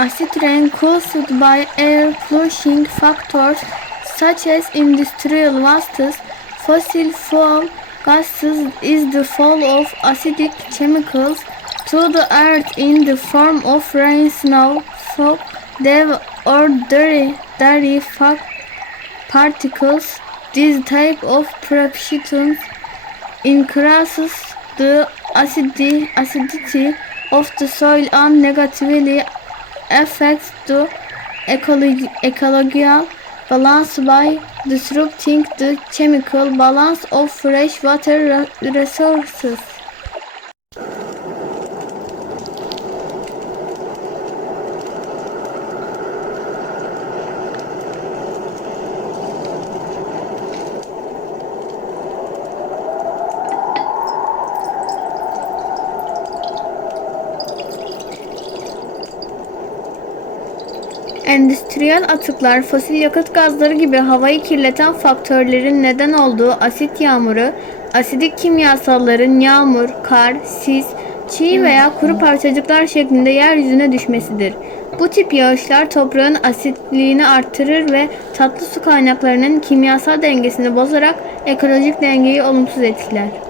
Acid rain caused by air pollution factors such as industrial wastes, fossil fuel gases is the fall of acidic chemicals to the earth in the form of rain, snow, fog, dew, or dirty, fa- particles. This type of precipitation increases the acidi- acidity of the soil and negatively affects the ecological balance by disrupting the chemical balance of fresh water re- resources. Endüstriyel atıklar, fosil yakıt gazları gibi havayı kirleten faktörlerin neden olduğu asit yağmuru, asidik kimyasalların yağmur, kar, sis, çiğ veya kuru parçacıklar şeklinde yeryüzüne düşmesidir. Bu tip yağışlar toprağın asitliğini artırır ve tatlı su kaynaklarının kimyasal dengesini bozarak ekolojik dengeyi olumsuz etkiler.